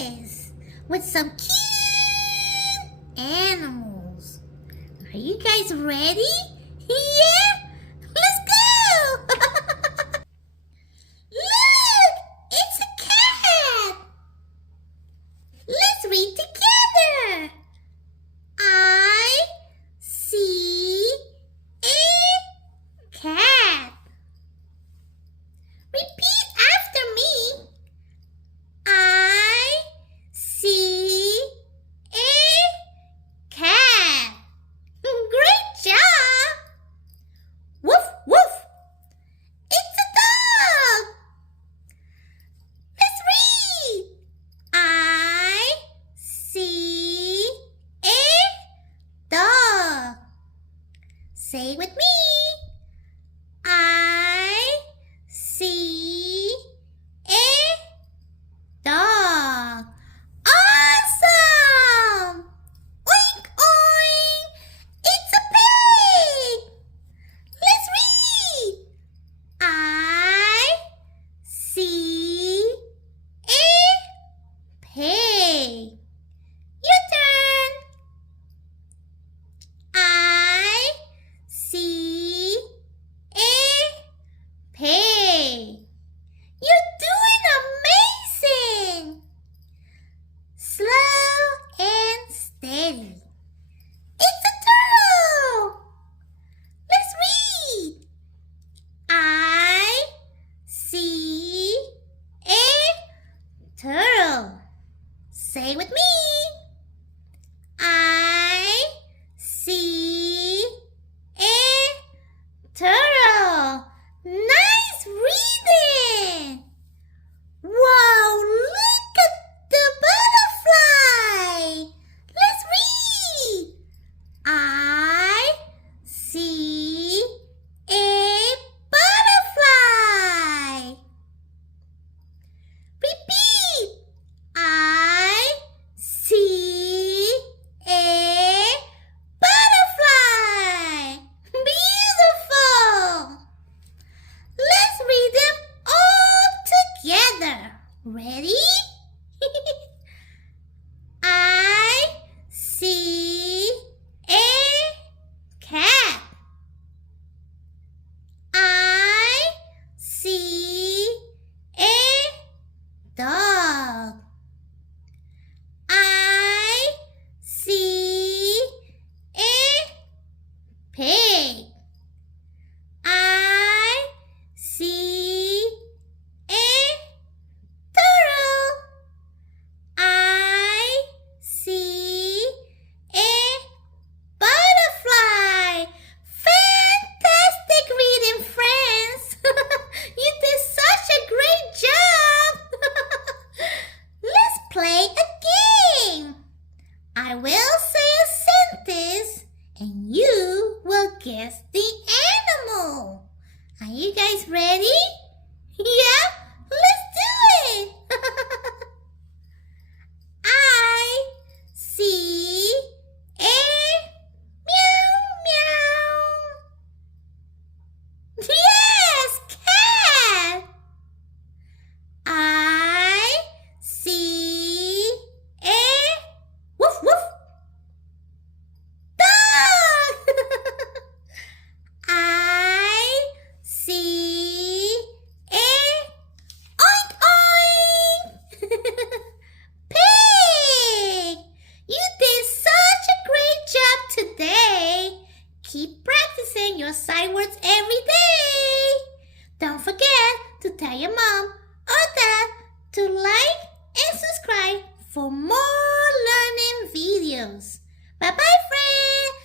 this with some cute animals. Are you guys ready? Yeah? Let's go! Look! It's a cat! Let's read together. I see a cat. Repeat after me. I see a cat. Great job. Woof, woof. It's a dog. Let's read. I see a dog. Say it with me. I see a dog. Awesome! Oink, oink! It's a pig! Let's read. I see a pig. Your turn. I see a pig. You're doing amazing. Slow and steady. It's a turtle. Let's read. I see a turtle. Say it with me. I see a turtle. Nice reading. Wow, look at the butterfly. Let's read. I see a butterfly. Repeat. I see a butterfly. Beautiful. Let's read them all together. Ready? I see a cat. I see a dog. I see a pig. I see a turtle. I see a butterfly. Fantastic reading, friends. You did such a great job. Let's play a game. I will say a sentence and you will guess the animal. Are you guys ready? Yeah? Let's do it! I see a meow meow. Yes, cat! I see a woof woof. Dog! I see a oink oink. Pig! You did such a great job today. Keep practicing your sight words every day. Don't forget to tell your mom or dad to like and subscribe for more learning videos. Bye bye, friends.